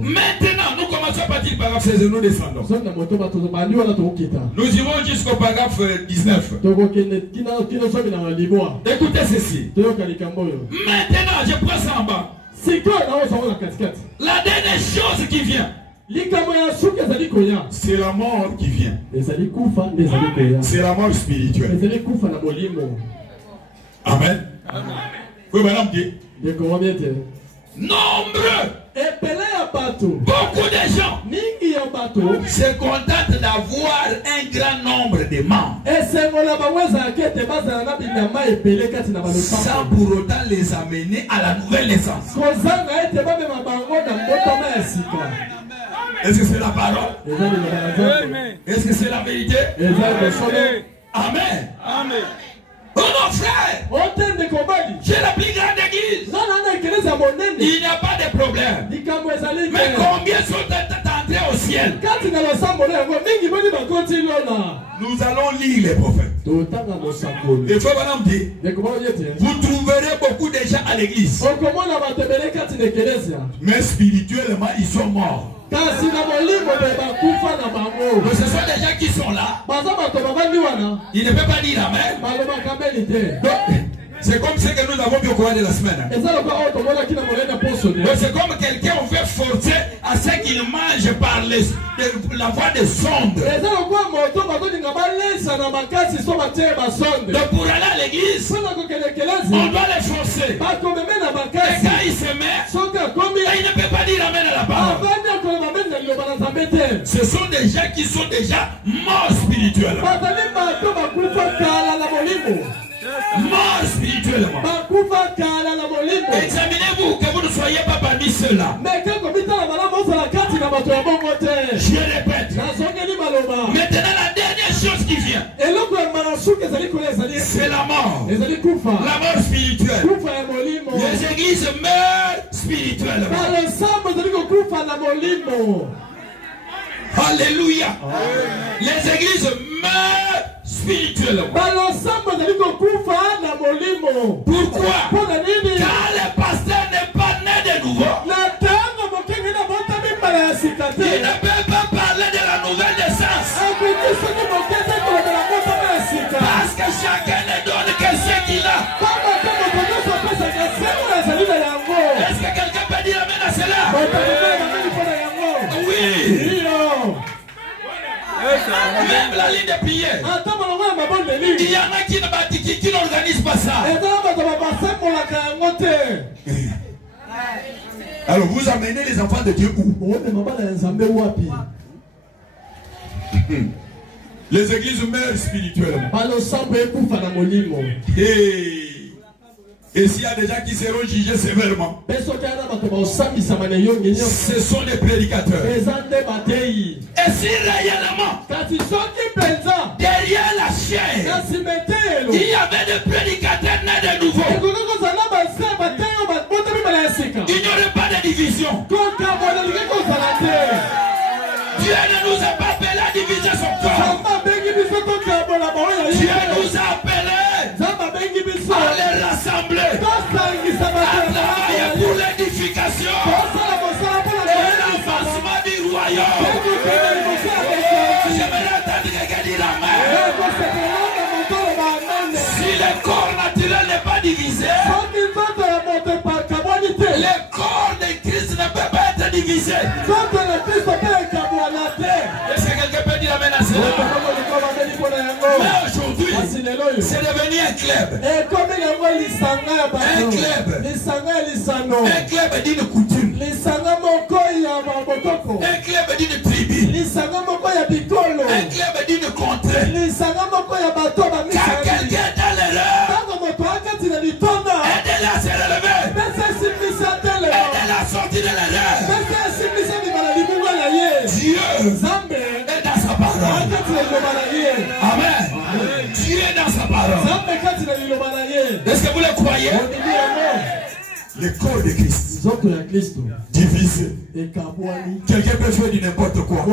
Maintenant, nous commençons à partir du paragraphe 16 et nous descendons. Nous irons jusqu'au paragraphe 19. Écoutez ceci. Maintenant, je prends ça en bas. La dernière chose qui vient, c'est la mort qui vient. C'est la mort spirituelle. Amen. Oui, madame dit. Nombreux. Beaucoup de gens se contentent d'avoir un grand nombre de membres sans pour autant les amener à la nouvelle naissance. Est-ce que c'est la parole? Est-ce que c'est la vérité? Amen. Amen. Oh mon frère, j'ai la plus grande église. Il n'y a pas de problème. Mais combien sont entrés au ciel? Nous allons lire les prophètes. Et frère Madame dit, vous trouverez beaucoup de gens à l'église. Mais spirituellement, ils sont morts. Ce sont des gens qui sont là. Ils ne peuvent pas dire amen. C'est comme ce que nous avons vu au cours de la semaine. C'est comme quelqu'un on veut forcer à ce qu'il mange par la voie des sondes. Donc pour aller à l'église, on doit les forcer. Et quand il se met, il ne peut pas dire amen à la parole. Ce sont des gens qui sont déjà morts spirituellement. Mort spirituellement. Examinez-vous que vous ne soyez pas parmi ceux-là. Je répète. Maintenant la dernière chose qui vient, c'est la mort. La mort spirituelle. Les églises meurent spirituellement. Alléluia. Les églises meurent spirituellement. Pourquoi? Car le pasteur n'est pas né de nouveau. Il ne peut pas parler de la nouvelle naissance. Parce que chacun ne donne que ce qu'il a. Est-ce que quelqu'un peut dire amen à cela? Oui. Même la ligne de prière. Il y en a qui n'organisent pas ça. Alors vous amenez les enfants de Dieu où? Les églises meurent spirituellement. Et s'il y a des gens qui seront jugés sévèrement, ce sont les prédicateurs. Et si réellement, derrière la chair, il y avait des prédicateurs nés de nouveau, il n'y aurait pas de division. Dieu ne nous a pas appelés à diviser son corps. Dieu nous a appelés à les rassembler, à travailler pour l'édification et l'avancement du royaume. J'aimerais entendre quelqu'un dire amen. Si le corps naturel n'est pas divisé, le corps de Christ ne peut pas être divisé. Est-ce que quelqu'un peut dire amen à cela? Mais aujourd'hui, c'est devenu un club. Un club d'une coutume. Un club d'une tribu. Un club d'une contrée. Car quelqu'un est dans l'erreur, aidez-la à se relever. Aidez-la à sortir de l'erreur. Dieu est dans sa parole. Amen. Dieu est dans sa parole. Est-ce que vous le croyez? Le corps de Christ divisé. Quelqu'un peut faire du n'importe quoi.